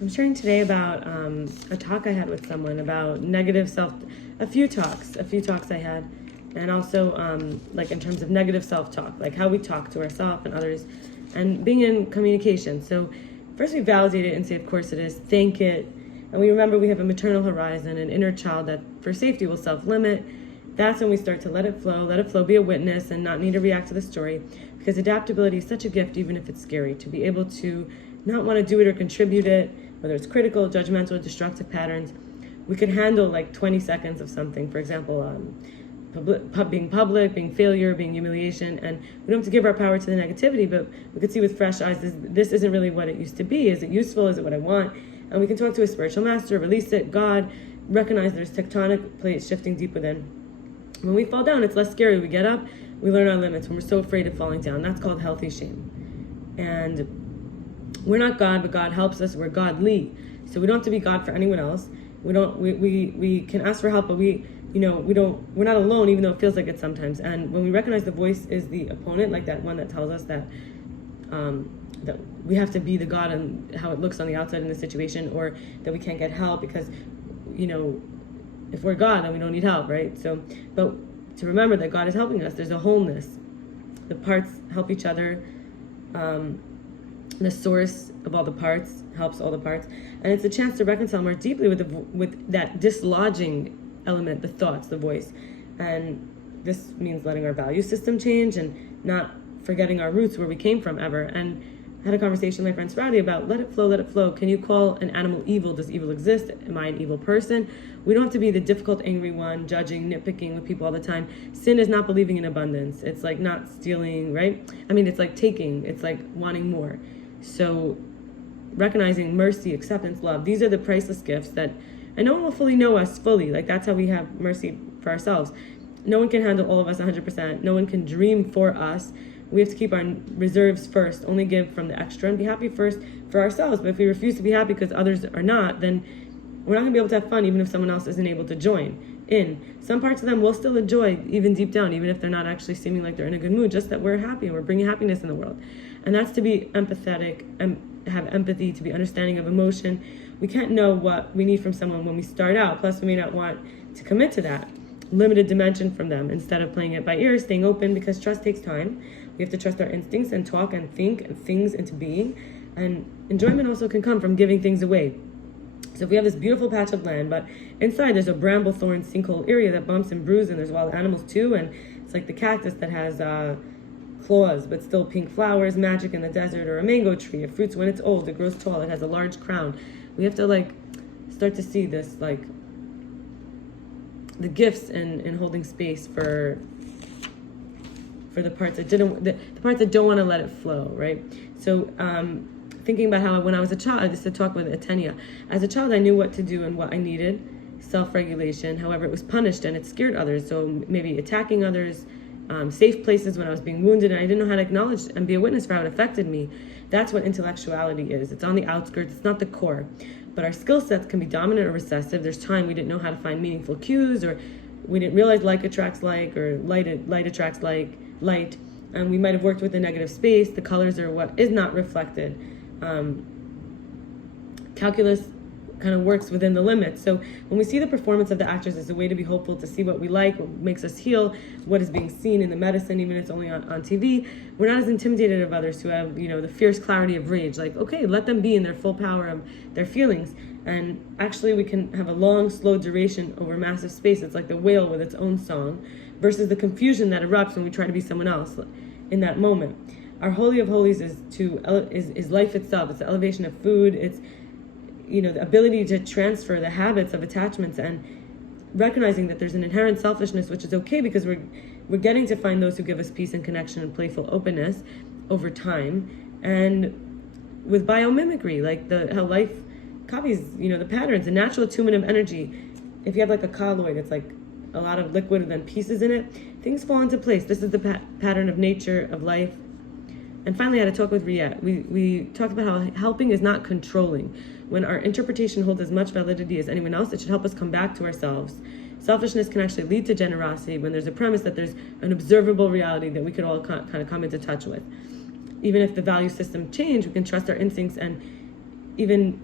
I'm sharing today about a talk I had with someone about negative a few talks I had, and also like in terms of negative self-talk, like how we talk to ourselves and others, and being in communication. So first we validate it and say, of course it is, thank it, and we remember we have a maternal horizon, an inner child that for safety will self-limit. That's when we start to let it flow, be a witness and not need to react to the story, because adaptability is such a gift, even if it's scary, to be able to not want to do it or contribute it, whether it's critical, judgmental, destructive patterns. We could handle like 20 seconds of something, for example, being public, being failure, being humiliation, and we don't have to give our power to the negativity, but we could see with fresh eyes, this isn't really what it used to be. Is it useful? Is it what I want? And we can talk to a spiritual master, release it, God, recognize there's tectonic plates shifting deep within. When we fall down, it's less scary. We get up, we learn our limits. When we're so afraid of falling down, that's called healthy shame. And we're not God, but God helps us. We're godly, so we don't have to be God for anyone else. We can ask for help, but we're not alone, even though it feels like it sometimes. And when we recognize the voice is the opponent, like that one that tells us that that we have to be the God and how it looks on the outside in the situation, or that we can't get help because if we're God, then we don't need help, right? So, but to remember that God is helping us. There's a wholeness. The parts help each other. The source of all the parts helps all the parts, and it's a chance to reconcile more deeply with that dislodging element, the thoughts, the voice. And this means letting our value system change and not forgetting our roots, where we came from ever. And I had a conversation with my friend Sprouti about let it flow. Can you call an animal evil? Does evil exist? Am I an evil person? We don't have to be the difficult, angry one, judging, nitpicking with people all the time. Sin is not believing in abundance. It's like not stealing, right? I mean, it's like taking. It's like wanting more. So recognizing mercy, acceptance, love, these are the priceless gifts that, and no one will fully know us fully. Like that's how we have mercy for ourselves. No one can handle all of us 100%. No one can dream for us. We have to keep our reserves first, only give from the extra, and be happy first for ourselves. But if we refuse to be happy because others are not, then we're not gonna be able to have fun, even if someone else isn't able to join in. Some parts of them will still enjoy, even deep down, even if they're not actually seeming like they're in a good mood, just that we're happy and we're bringing happiness in the world. And that's to be empathetic and have empathy, to be understanding of emotion. We can't know what we need from someone when we start out. Plus, we may not want to commit to that limited dimension from them. Instead of playing it by ear, staying open, because trust takes time. We have to trust our instincts and talk and think and things into being. And enjoyment also can come from giving things away. So if we have this beautiful patch of land, but inside there's a bramble thorn sinkhole area that bumps and bruises, and there's wild animals too, and it's like the cactus that has claws but still pink flowers, magic in the desert, or a mango tree. It fruits when it's old, it grows tall, it has a large crown. We have to start to see this, the gifts in holding space for the parts that the parts that don't want to let it flow, right? So thinking about how when I was a child, I used to talk with Etenia. As a child, I knew what to do and what I needed, self-regulation. However, it was punished and it scared others. So maybe attacking others, safe places when I was being wounded, and I didn't know how to acknowledge and be a witness for how it affected me. That's what intellectuality is. It's on the outskirts, it's not the core. But our skill sets can be dominant or recessive. There's time we didn't know how to find meaningful cues, or we didn't realize like attracts like, or light attracts like light. And we might have worked with a negative space. The colors are what is not reflected. Calculus kind of works within the limits. So when we see the performance of the actors as a way to be hopeful, to see what we like, what makes us heal, what is being seen in the medicine, even if it's only on TV, we're not as intimidated of others who have, the fierce clarity of rage. Like, okay, let them be in their full power of their feelings. And actually we can have a long, slow duration over massive space. It's like the whale with its own song, versus the confusion that erupts when we try to be someone else in that moment. Our Holy of Holies is life itself. It's the elevation of food. It's the ability to transfer the habits of attachments, and recognizing that there's an inherent selfishness, which is okay, because we're getting to find those who give us peace and connection and playful openness over time. And with biomimicry, like how life copies, the patterns, the natural attunement of energy. If you have like a colloid, it's like a lot of liquid and then pieces in it, things fall into place. This is the pattern of nature, of life. And finally, I had a talk with Riet. We talked about how helping is not controlling. When our interpretation holds as much validity as anyone else, it should help us come back to ourselves. Selfishness can actually lead to generosity when there's a premise that there's an observable reality that we could all kind of come into touch with. Even if the value system change, we can trust our instincts and even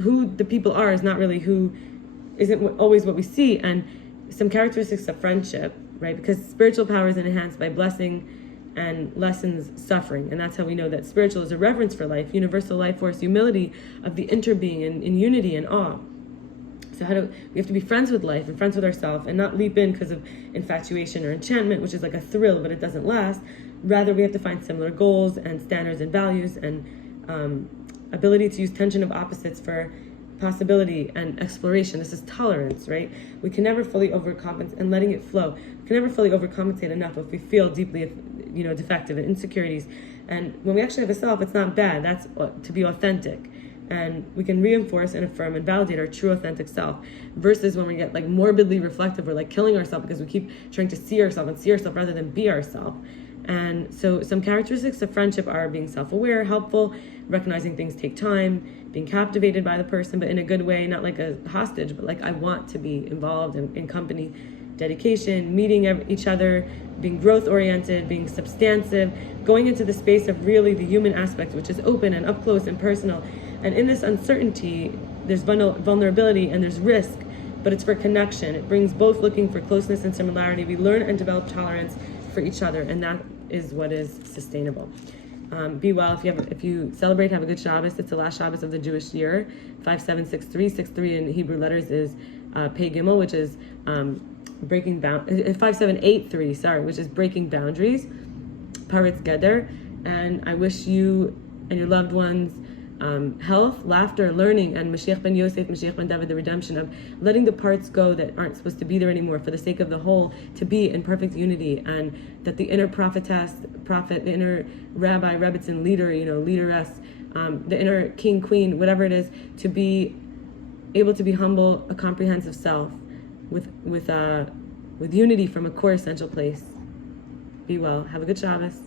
who the people are is not really who, isn't always what we see. And some characteristics of friendship, right? Because spiritual power is enhanced by blessing and lessens suffering. And that's how we know that spiritual is a reverence for life, universal life force, humility of the interbeing, and in unity and awe. So we have to be friends with life and friends with ourselves, and not leap in because of infatuation or enchantment, which is like a thrill, but it doesn't last. Rather, we have to find similar goals and standards and values, and ability to use tension of opposites for possibility and exploration. This is tolerance, right? We can never fully overcompensate, and letting it flow. We can never fully overcompensate enough if we feel deeply, defective and insecurities. And when we actually have a self, it's not bad. That's to be authentic. And we can reinforce and affirm and validate our true authentic self, versus when we get like morbidly reflective, we're like killing ourselves because we keep trying to see ourselves rather than be ourselves. And so some characteristics of friendship are being self-aware, helpful, recognizing things take time, being captivated by the person, but in a good way, not like a hostage, but like I want to be involved in company, dedication, meeting each other, being growth-oriented, being substantive, going into the space of really the human aspect, which is open and up close and personal. And in this uncertainty, there's vulnerability and there's risk, but it's for connection. It brings both looking for closeness and similarity. We learn and develop tolerance for each other, and that is what is sustainable. Be well. If you celebrate, have a good Shabbos. It's the last Shabbos of the Jewish year. 5763. 63 in Hebrew letters is Pei Gimel, which is breaking 5783. Sorry, which is breaking boundaries. Paritz Geder, and I wish you and your loved ones health, laughter, learning, and Mashiach ben Yosef, Mashiach ben David, the redemption of letting the parts go that aren't supposed to be there anymore for the sake of the whole to be in perfect unity, and that the inner prophet, the inner rabbi, rebbitzin, leader, leaderess, the inner king, queen, whatever it is, to be able to be humble, a comprehensive self with unity from a core essential place. Be well. Have a good Shabbos.